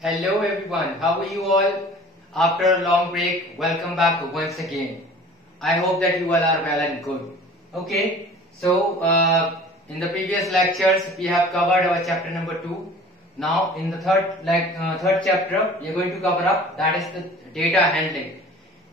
Hello everyone, how are you all? After a long break, welcome back once again. I hope that you all are well and good. Okay, so in the previous lectures we have covered our chapter number 2. Now in the third chapter we are going to cover up, that is the data handling.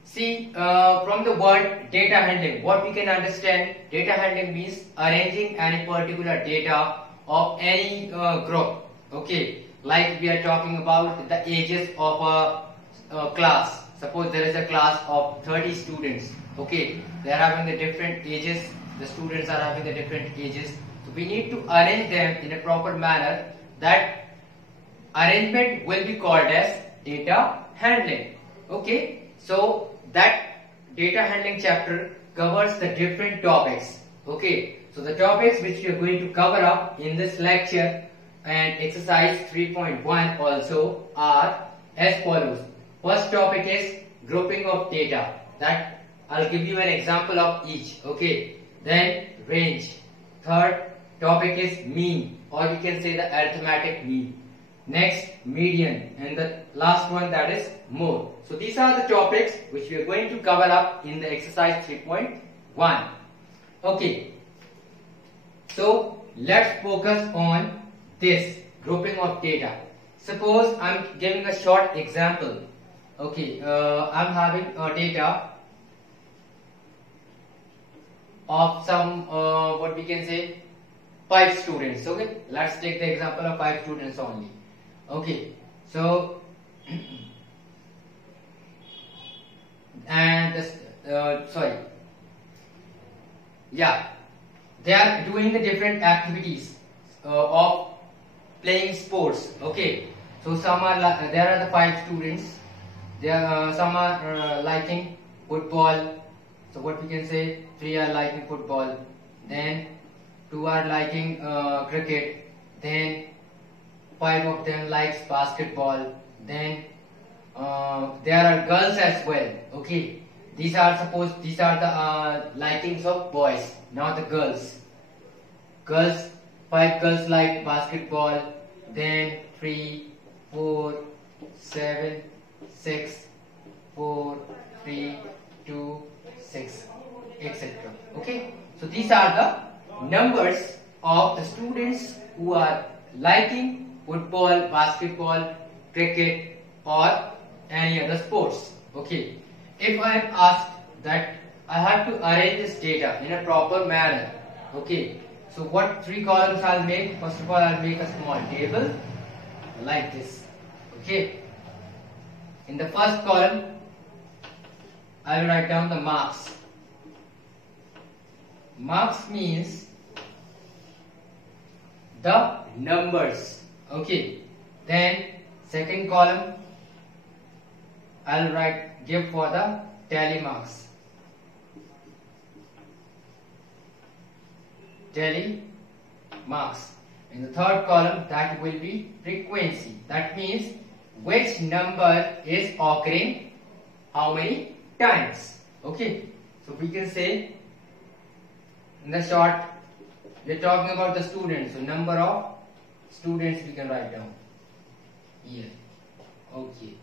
See, from the word data handling, what we can understand, data handling means arranging any particular data of any group. Okay, like we are talking about the ages of a class. Suppose there is a class of 30 students. Okay, they are having the different ages. The students are having the different ages. So we need to arrange them in a proper manner. That arrangement will be called as data handling. Okay, so that data handling chapter covers the different topics. Okay, so the topics which we are going to cover up in this lecture and exercise 3.1 also are as follows. First topic is grouping of data. That I'll give you an example of each. Okay, then range. Third topic is mean, or we can say the arithmetic mean. Next, median, and the last one, that is mode. So these are the topics which we are going to cover up in the exercise 3.1. Okay, so let's focus on this grouping of data. Suppose I'm giving a short example. Okay, I'm having data of some what we can say 5 students. Okay, let's take the example of 5 students only. Okay, so and this they are doing the different activities of playing sports. Okay, so some are there are the 5 students. Some are liking football. So what we can say, 3 are liking football. Then 2 are liking cricket. Then 5 of them likes basketball. Then there are girls as well. Okay, these are the likings of boys, not the girls. 5 girls like basketball. Then 3, 4, 7, 6, 4, 3, 2, 6, etc. Okay, so these are the numbers of the students who are liking football, basketball, cricket, or any other sports. Okay, if I am asked that I have to arrange this data in a proper manner. Okay, so what 3 columns I'll make? First of all, I'll make a small table like this. Okay, in the first column I will write down the marks. Marks means the numbers. Okay, then second column I'll give for the tally marks. Tally marks. In the third column, that will be frequency. That means which number is occurring how many times. Okay, so we can say in the short, we are talking about the students. So number of students we can write down here. Okay.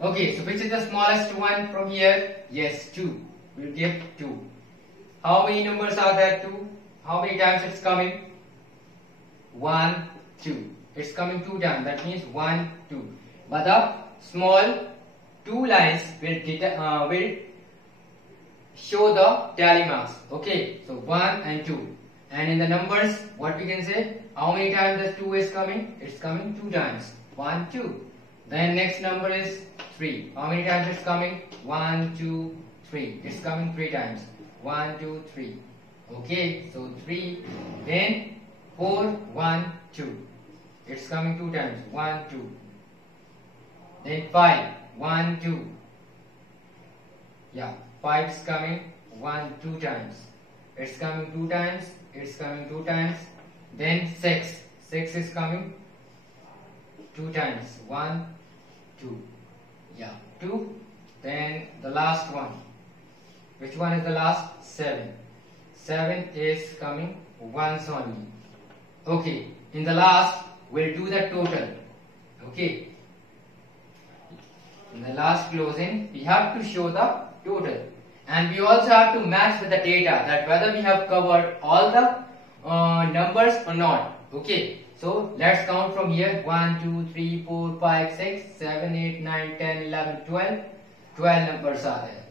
Okay, so which is the smallest one from here? Yes, 2. We'll give 2. How many numbers are there? 2. How many times it's coming? 1, 2. It's coming 2 times. That means 1, 2. But the small 2 lines will show the tally marks. Okay, so 1 and 2. And in the numbers, what we can say? How many times this 2 is coming? It's coming 2 times. 1, 2. Then next number is 3. How many times it's coming? 1, 2, 3. It's coming 3 times. 1, 2, 3. Okay, so 3. Then 4, 1, 2. It's coming 2 times. 1, 2. Then 5. 1, 2. Yeah, 5 is coming 1, 2 times. It's coming 2 times. It's coming 2 times. Then 6. 6 is coming 2 times. 1, 2. Yeah, 2. Then the last one. Which one is the last? 7. 7 is coming once only. Okay, in the last we'll do the total. Okay. In the last closing, we have to show the total, and we also have to match with the data that whether we have covered all the numbers or not. Okay. So let's count from here. 1, 2, 3, 4, 5, 6, 7, 8, 9, 10, 11, 12. 12 numbers are there.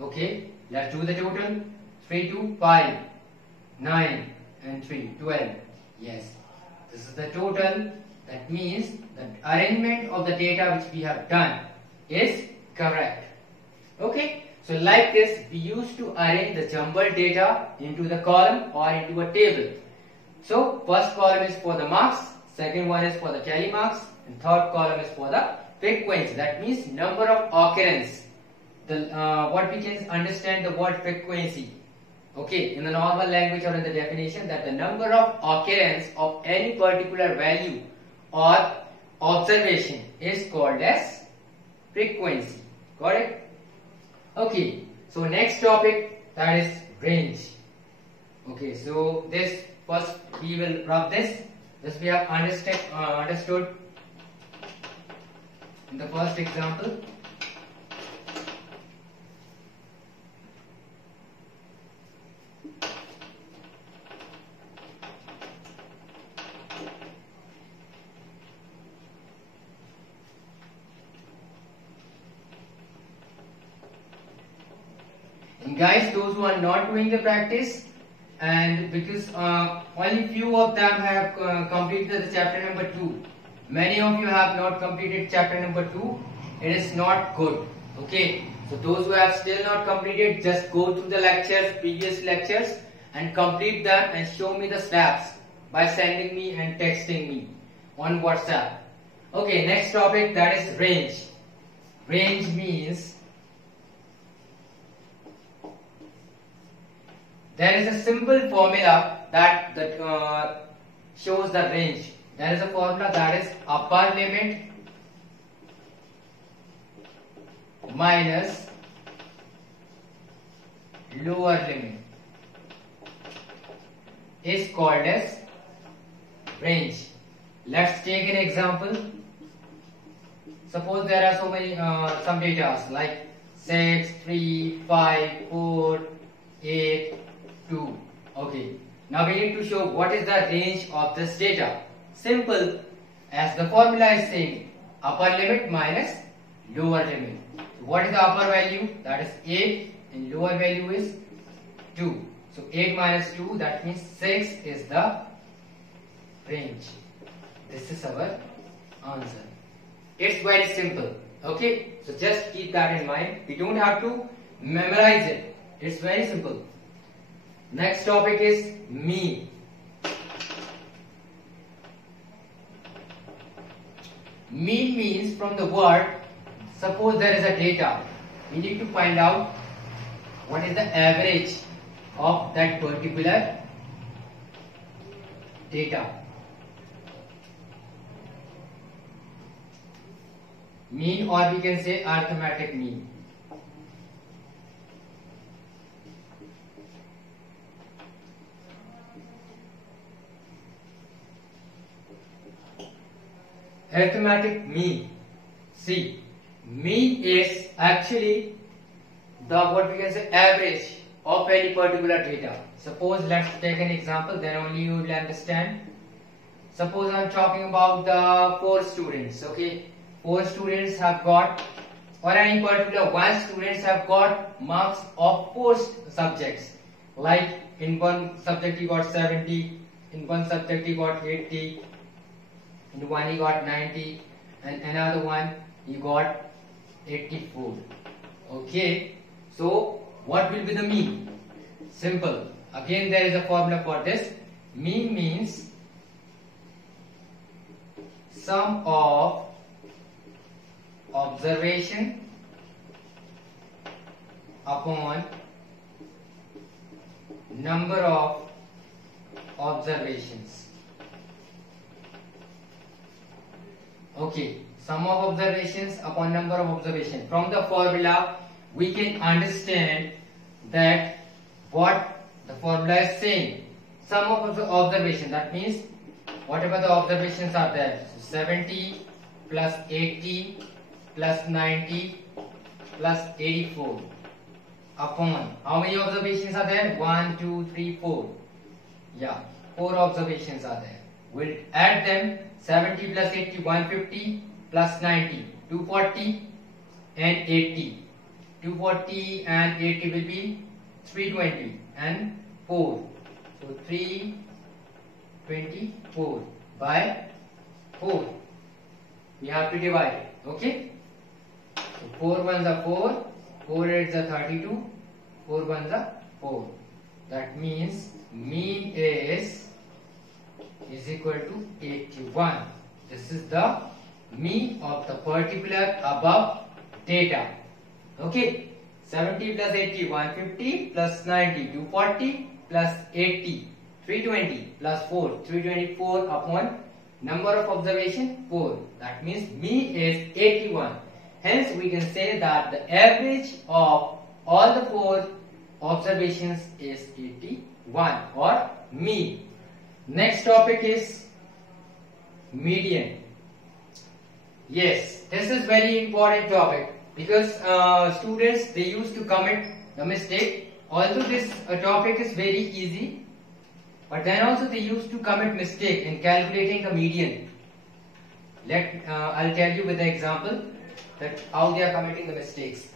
Okay. Let's do the total. 3, 2, 5, 9 and 3, 12. Yes. This is the total. That means the arrangement of the data which we have done is correct. Okay. So like this, we used to arrange the jumbled data into the column or into a table. So first column is for the marks, second one is for the tally marks, and third column is for the frequency. That means number of occurrence. What we can understand the word frequency. Okay, in the normal language or in the definition, that the number of occurrence of any particular value or observation is called as frequency. Got it? Okay, so next topic, that is range. Okay, so this first we will rub this. This we have understood in the first example. And guys, those who are not doing the practice, and because only few of them have completed the chapter number 2, many of you have not completed chapter number 2, it is not good. Okay, so those who have still not completed, just go through the lectures, previous lectures, and complete them and show me the steps by sending me and texting me on WhatsApp. Okay, next topic, that is range. Range means there is a simple formula that shows the range. There is a formula that is upper limit minus lower limit is called as range. Let's take an example. Suppose there are so many some data like 6, 3, 5, 4, 8, 2. Okay. Now we need to show what is the range of this data. Simple, as the formula is saying, upper limit minus lower limit. So what is the upper value? That is 8, and lower value is 2. So 8 minus 2, that means 6 is the range. This is our answer. It's very simple. Okay, so just keep that in mind. We don't have to memorize it. It's very simple. Next topic is mean. Mean means from the word, suppose there is a data, we need to find out what is the average of that particular data. Mean, or we can say arithmetic mean. Arithmetic mean. See, mean is actually the what we can say average of any particular data. Suppose let's take an example, then only you will understand. Suppose I am talking about the 4 students. Okay, 4 students have got, or any particular 1 students have got marks of 4 subjects. Like in one subject he got 70, in one subject he got 80, in one he got 90, and another one he got 84. Okay, so what will be the mean? Simple. Again, there is a formula for this. Mean means sum of observation upon number of observations. Okay, sum of observations upon number of observations. From the formula, we can understand that what the formula is saying. Sum of observation, that means whatever the observations are there. So 70 plus 80 plus 90 plus 84 upon how many observations are there? 1, 2, 3, 4. Yeah, 4 observations are there. We'll add them. 70 plus 80, 150 plus 90, 240 and 80. 240 and 80 will be 320 and 4. So 324 by 4. We have to divide it. Okay. So 4 ones are 4, 4 eights are 32, 4 ones are 4. That means mean is equal to 81. This is the mean of the particular above data. Okay. 70 plus 80, 150 plus 90, 240 plus 80, 320 plus 4, 324 upon number of observation 4. That means mean is 81. Hence we can say that the average of all the 4 observations is 81 or mean. Next topic is median. Yes, this is very important topic because students, they used to commit the mistake. Although this topic is very easy, but then also they used to commit mistake in calculating the median. I'll tell you with the example that how they are committing the mistakes.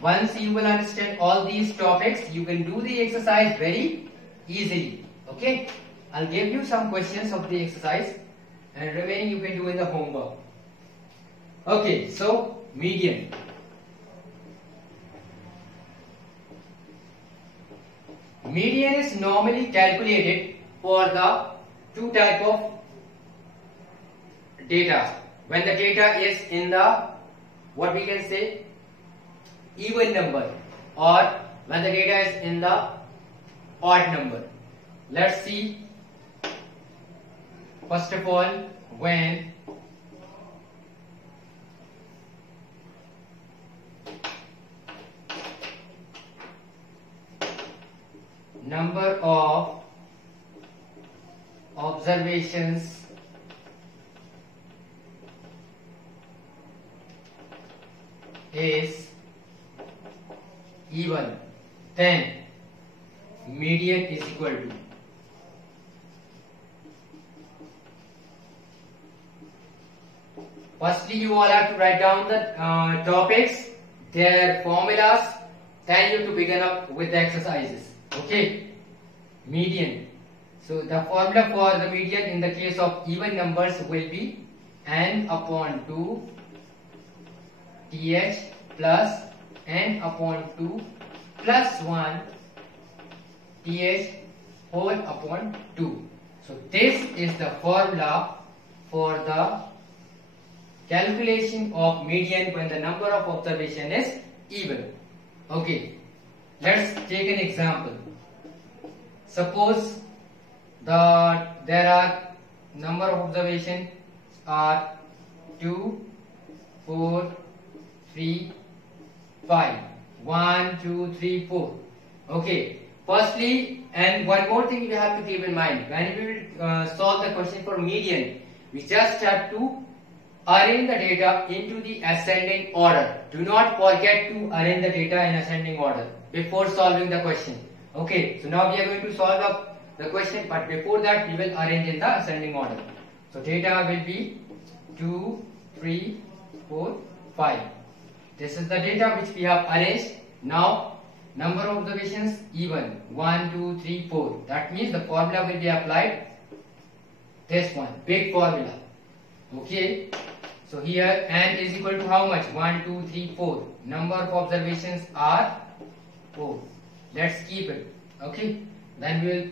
Once you will understand all these topics, you can do the exercise very easily. Okay, I'll give you some questions of the exercise and remaining you can do in the homework. Okay, so median. Median is normally calculated for the two type of data. When the data is in the, what we can say, even number, or when the data is in the odd number. Let's see. First of all, when number of observations is even, then median is equal to firstly you all have to write down the topics, their formulas, then you to begin up with the exercises. Okay, median. So the formula for the median in the case of even numbers will be n upon 2 th plus n upon 2 plus 1 th whole upon 2. So this is the formula for the calculation of median when the number of observation is even. Okay, let's take an example. Suppose there are number of observations are 2, 4, 3, 5. 1, 2, 3, 4. Okay. Firstly, and one more thing you have to keep in mind. When we will solve the question for median, we just have to arrange the data into the ascending order. Do not forget to arrange the data in ascending order before solving the question. Okay. So now we are going to solve the question, but before that we will arrange in the ascending order. So data will be 2, 3, 4, 5. This is the data which we have arranged. Now number of observations even 1, 2, 3, 4. That means the formula will be applied. This one, big formula. Okay. So here n is equal to how much? 1, 2, 3, 4. Number of observations are 4. Let's keep it. Okay. Then we will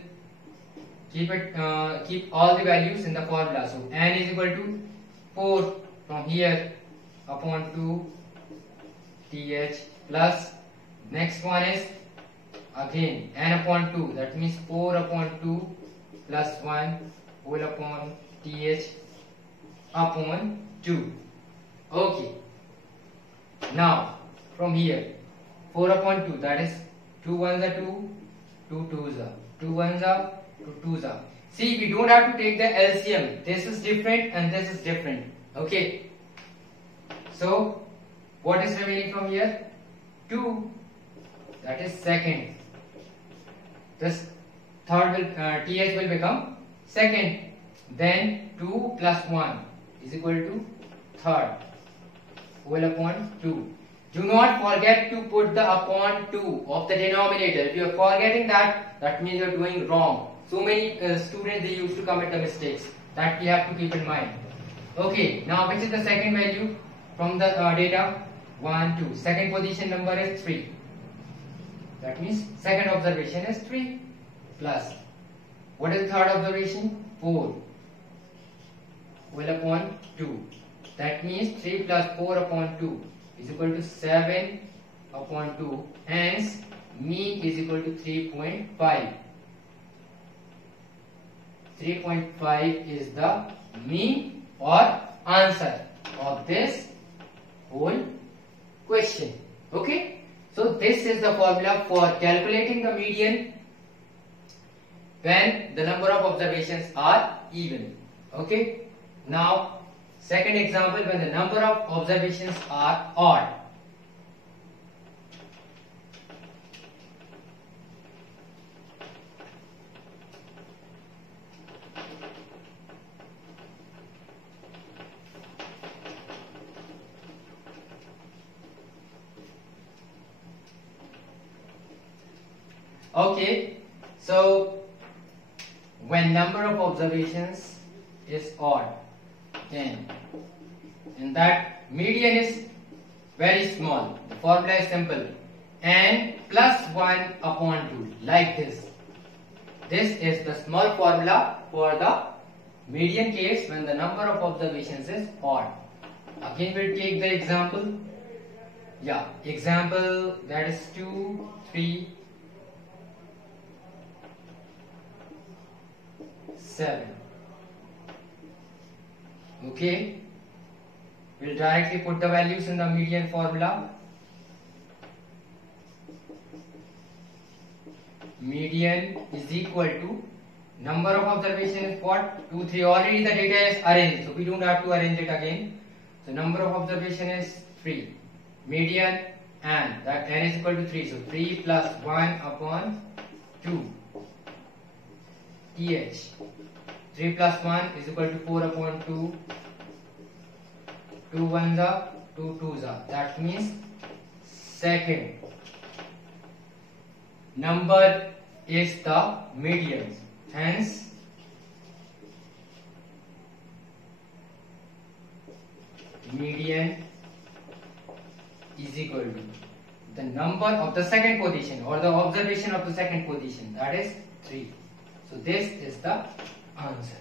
keep all the values in the formula. So n is equal to 4 from here upon 2 th plus next one is again n upon 2, that means 4 upon 2 plus 1 whole upon th upon 2. Okay, now from here 4 upon 2, that is 2 ones are 2, 2 twos are 2 ones are 2 twos are. See, we don't have to take the LCM. This is different and this is different. Okay. So, what is remaining from here? 2. That is second. This third will, TH will become second. Then 2 plus 1 is equal to third. Whole upon 2. Do not forget to put the upon 2 of the denominator. If you are forgetting that, that means you are doing wrong. So many students, they used to commit the mistakes. That we have to keep in mind. Okay, now which is the second value from the data? 1, 2. Second position number is 3. That means second observation is 3 plus. What is the third observation? 4. Whole upon 2. That means 3 plus 4 upon 2 is equal to 7 upon 2. Hence, mean is equal to 3.5. 3.5 is the mean or answer of this whole question. Okay? So, this is the formula for calculating the median when the number of observations are even. Okay? Now, second example, when the number of observations are odd. Okay, so when number of observations is odd, then in that median is very small. The formula is simple. N plus 1 upon 2, like this. This is the small formula for the median case when the number of observations is odd. Again, we'll take the example. Yeah, example that is 2, 3, 7. Okay, we'll directly put the values in the median formula. Median is equal to number of observation is what? 2, 3. Already the data is arranged, so we don't have to arrange it again. So number of observation is 3. Median and that n is equal to 3. So 3 plus 1 upon 2. TH. 3 plus 1 is equal to 4 upon 2. 2 ones are, 2 twos are. That means second number is the median. Hence, median is equal to the number of the second position or the observation of the second position. That is 3. So this is the answer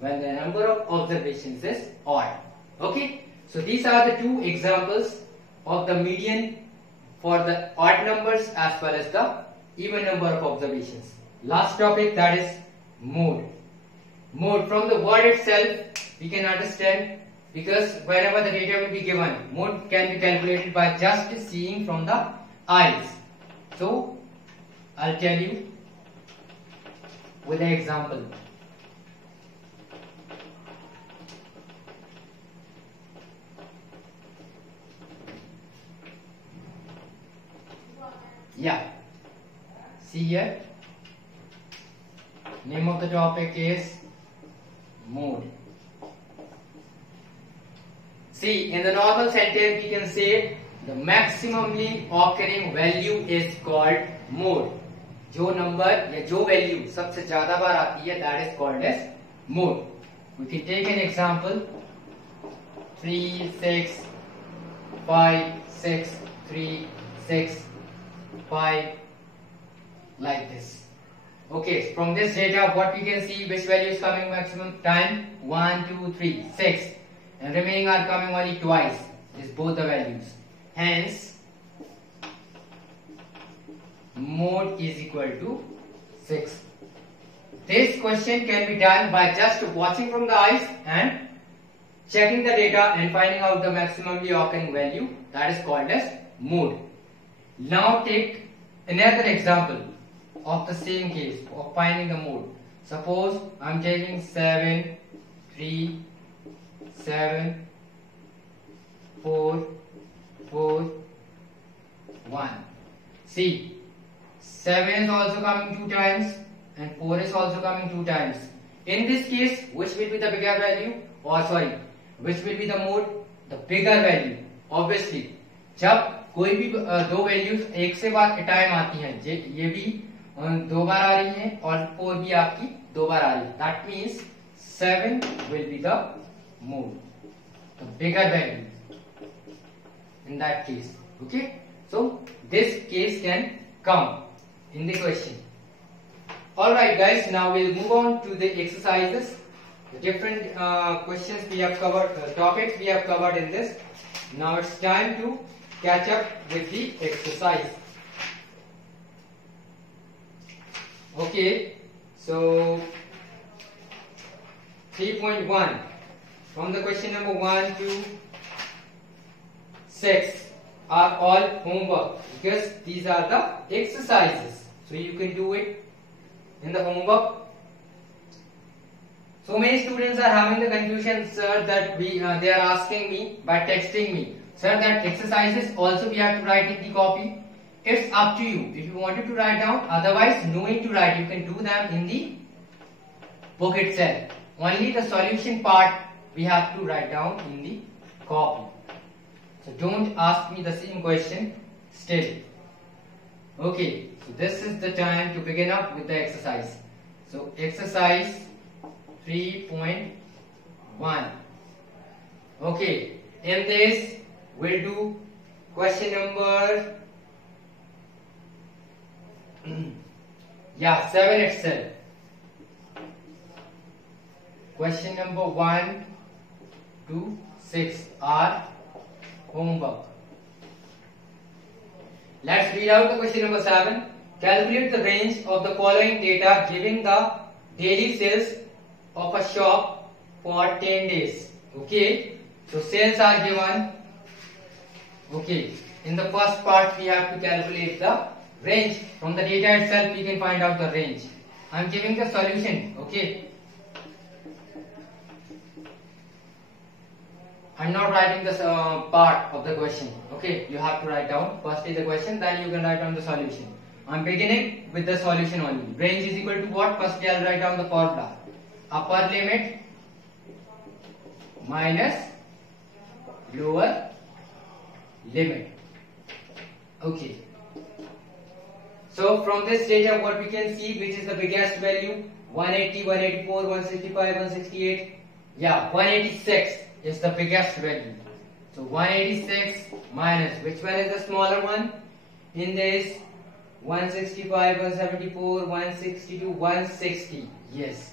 when the number of observations is odd. Okay, so these are the two examples of the median for the odd numbers as well as the even number of observations. Last topic, that is mode. Mode, from the word itself we can understand, because wherever the data will be given, mode can be calculated by just seeing from the eyes. So I'll tell you with an example. Yeah, see here, name of the topic is mode. See, in the normal sentence we can say the maximally occurring value is called mode. जो number या जो value सबसे ज्यादा बार आती है, that is called as mode. We can take an example. 3, 6, 5, 6, 3, 6, 5, like this. Okay, from this data what we can see, which value is coming maximum time? 1, 2, 3, 6, and remaining are coming only twice, is both the values. Hence, mode is equal to 6. This question can be done by just watching from the eyes and checking the data and finding out the maximally occurring value, that is called as mode. Now take another example of the same case of finding the mode. Suppose I'm taking 7, 3, 7, 4, 4, 1. See, 7 is also coming 2 times and 4 is also coming 2 times. In this case, which will be the bigger value? Or sorry, which will be the mode? The bigger value. Obviously, जब कोई भी दो values एक से बाद time आती हैं, ये भी 2 बार आ रही हैं और 4 भी आपकी 2 बार आ रही है, that means 7 will be the mode, the bigger value in that case. Okay, so this case can come in the question. Alright guys, now we'll move on to the exercises. The different questions we have covered, topics we have covered in this. Now it's time to catch up with the exercise. Okay, so 3.1 from the question number 1 to 6 are all homework because these are the exercises. So you can do it in the homework. So many students are having the confusion, sir, that they are asking me by texting me, sir, that exercises also we have to write in the copy. It's up to you. If you wanted to write down, otherwise no need to write. You can do them in the book itself. Only the solution part we have to write down in the copy. So don't ask me the same question still. Okay, so this is the time to begin up with the exercise. So exercise 3.1. Okay, in this we'll do question number 7 itself. Question number 1 to 6 are homework. Let's read out the question number 7. Calculate the range of the following data giving the daily sales of a shop for 10 days. Okay, so sales are given. Okay, in the first part we have to calculate the range. From the data itself we can find out the range. I am giving the solution. Okay, I am not writing this part of the question. Okay, you have to write down firstly the question, then you can write down the solution. I am beginning with the solution only. Range is equal to what? Firstly I will write down the formula. Upper limit minus lower limit. Okay. So from this data what we can see, which is the biggest value? 180, 184, 165, 168. Yeah, 186 is the biggest value. So 186 minus, which one is the smaller one? In this 165, 174, 162, 160. Yes,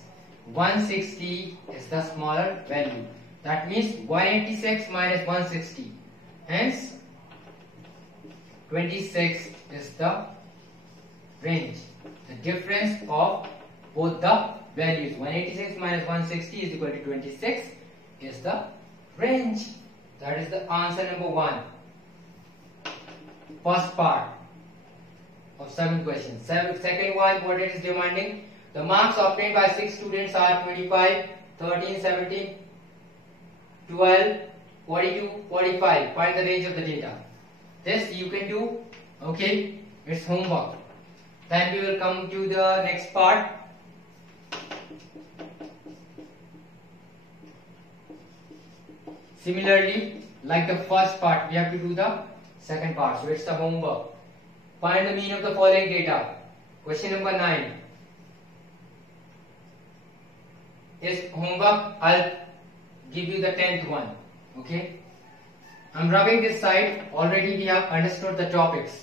160 is the smaller value. That means 186 minus 160. Hence 26 is the range. The difference of both the values, 186 minus 160 is equal to 26, is the range. That is the answer number 1. First part of 7 questions. Second one, what it is demanding? The marks obtained by 6 students are 25, 13, 17, 12, 42, 45. Find the range of the data. This you can do. Okay, it's homework. Then we will come to the next part. Similarly, like the first part, we have to do the second part. So it's the homework. Find the mean of the following data. Question number 9 is homework. I'll give you the 10th one. Okay. I'm rubbing this side. Already we have understood the topics.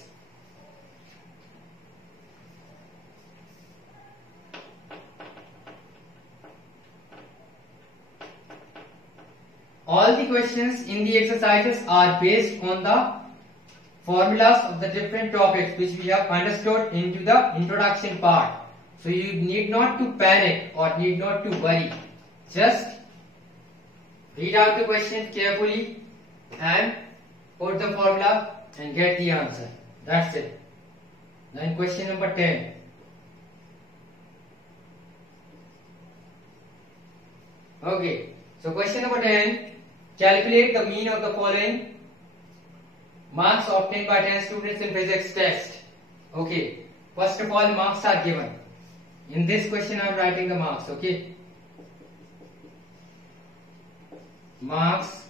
All the questions in the exercises are based on the formulas of the different topics which we have understood into the introduction part. So you need not to panic or need not to worry. Just read out the question carefully and put the formula and get the answer. That's it. Then question number 10. Okay. So question number 10. Calculate the mean of the following marks obtained by 10 students in physics test. Okay. First of all, marks are given. In this question, I am writing the marks. Okay. Marks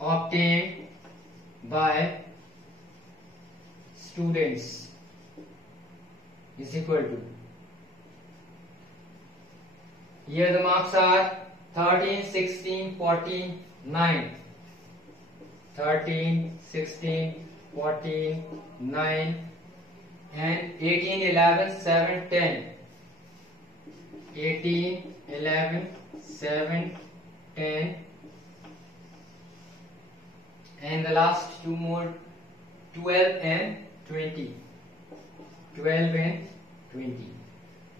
obtained by students is equal to, here the marks are 13, 16, 14, 9. 13, 16, 14, 9 and 18, 11, 7, 10. 18, 11, 7, 10 and the last two more, 12 and 20. 12 and 20.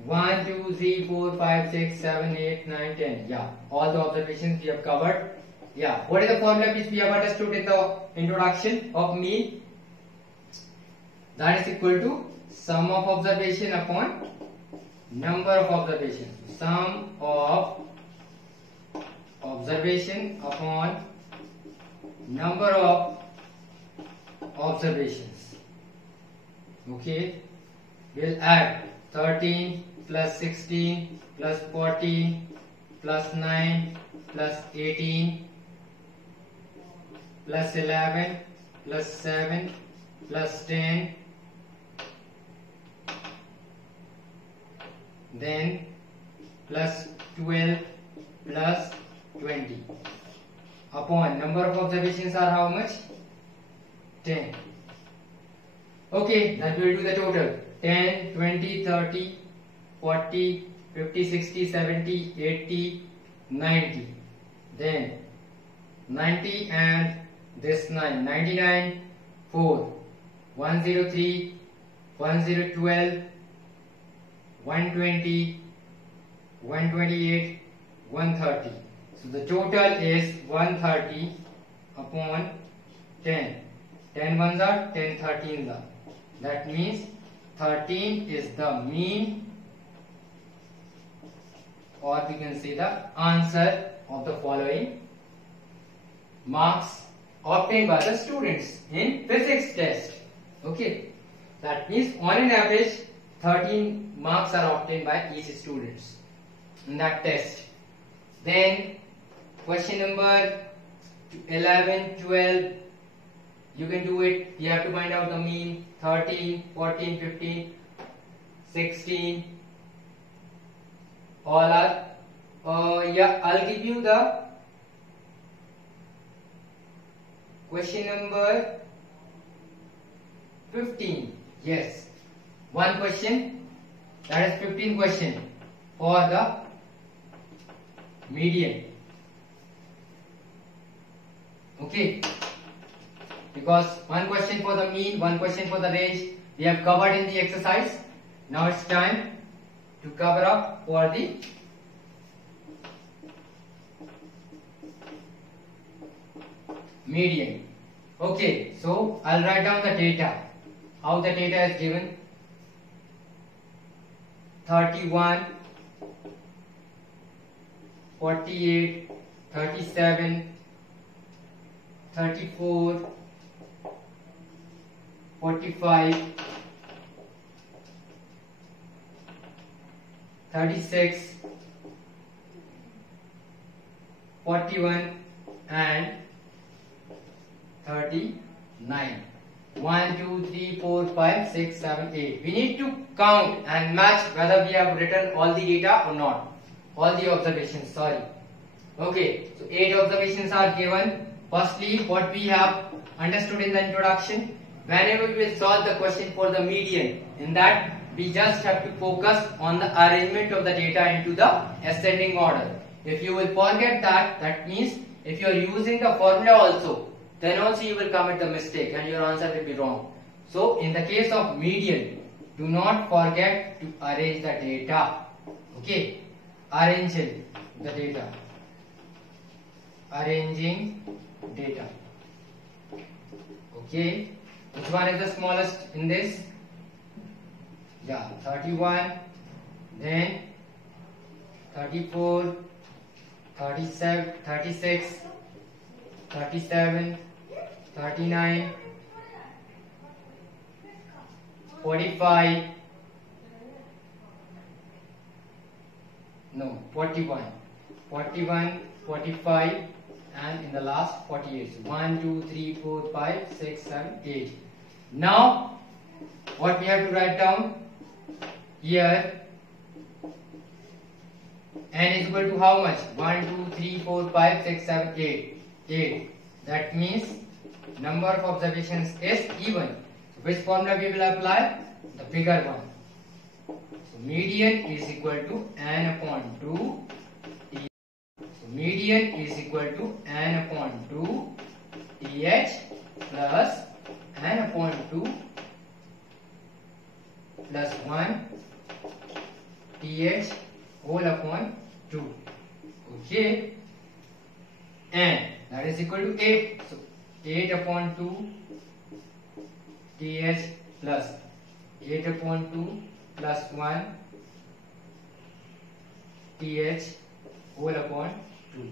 1, 2, 3, 4, 5, 6, 7, 8, 9, 10. Yeah, all the observations we have covered. Yeah, what is the formula which we have understood in the introduction of mean? That is equal to sum of observation upon number of observations. Sum of observation upon number of observations. Okay, we'll add 13 plus 16 plus 14 plus 9 plus 18 plus 11 plus 7 plus 10, then plus 12 plus 20 upon number of observations are how much? 10. Okay, that will do the total. 10, 20, 30, 40, 50, 60, 70, 80, 90. Then 90 and this 9. 99, 4. 103, 1012, 120, 128, 130. So the total is 130 upon 10. 10 ones are 10 13s are. That means 13 is the mean, or we can say the answer of the following marks obtained by the students in physics test. Okay, that means on an average 13 marks are obtained by each student in that test. Then question number 11, 12, you can do it. You have to find out the mean. 13, 14, 15, 16, all are yeah, I'll give you the question number 15. Yes, one question, that is 15 question for the median. Okay, because one question for the mean, one question for the range we have covered in the exercise. Now it's time to cover up for the median. Okay, so I'll write down the data. How the data is given: 31, 48, 37, 34, 45, 36, 41 and 39. 1, 2, 3, 4, 5, 6, 7, 8. We need to count and match whether we have written all the data or not. All the observations, sorry. Okay, so 8 observations are given. Firstly, what we have understood in the introduction, whenever we will solve the question for the median, in that we just have to focus on the arrangement of the data into the ascending order. If you will forget that, that means if you are using the formula also, then also you will commit the mistake and your answer will be wrong. So in the case of median, do not forget to arrange the data. Okay, arranging the data. Arranging data. Okay, which one is the smallest in this? Yeah, 31, then 34, 37, 36, 37, 39, 45, no, 41, 41, 45, and in the last 48. So 1, 2, 3, 4, 5, 6, 7, 8. Now, what we have to write down here, n is equal to how much? 1, 2, 3, 4, 5, 6, 7, 8. 8. That means number of observations is even. So which formula we will apply? The bigger one. So median is equal to n upon 2. So median is equal to n upon 2 th plus n upon 2 plus 1 th whole upon 2. Okay, and that is equal to 8. So 8 upon 2 th plus 8 upon 2 plus 1 th whole upon 2.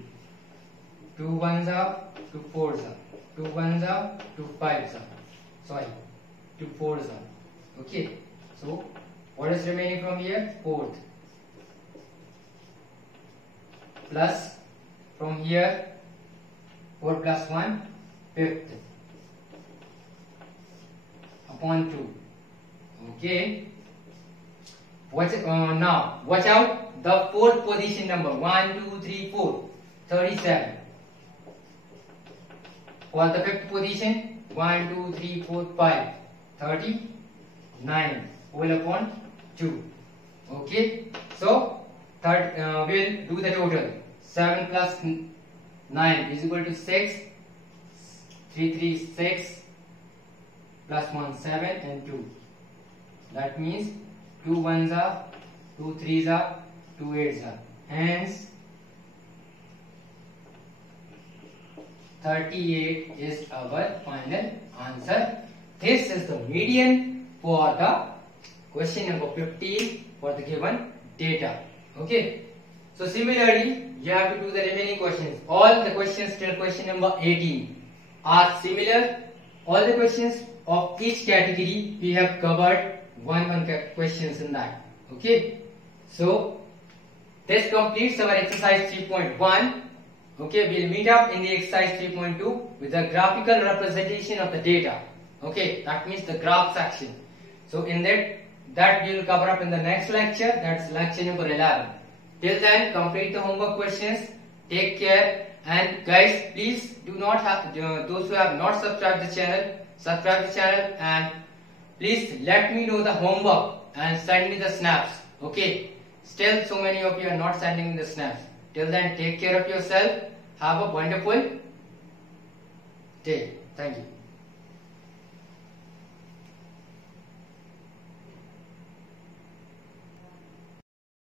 2 ones are 2 fours are 2 ones are 2 fives are, sorry, 2 fours are. Okay, so what is remaining from here? Fourth plus from here 4 plus 1 fifth upon 2. Okay, now watch out the fourth position number 1, 2, 3, 4, 37. For the fifth position 1, 2, 3, 4, 5, 39 whole upon 2. Okay, so third we'll do the total. 7 plus 9 is equal to 6. 3, 3, 6 plus 1, 7 and 2. That means 2 ones are 2 threes are 2 eights are. Hence 38 is our final answer. This is the median for the question number 15 for the given data. Okay. So similarly, you have to do the remaining questions. All the questions till question number 18 are similar. All the questions of each category we have covered one questions in that. Okay. So this completes our exercise 3.1. Okay, we'll meet up in the exercise 3.2 with the graphical representation of the data. Okay, that means the graph section. So in that we will cover up in the next lecture, that's lecture number 11. Till then, complete the homework questions. Take care, and guys, please do not have those who have not subscribed the channel, subscribe the channel, and please let me know the homework and send me the snaps. Okay, still so many of you are not sending me the snaps. Till then, take care of yourself. Have a wonderful day. Thank you.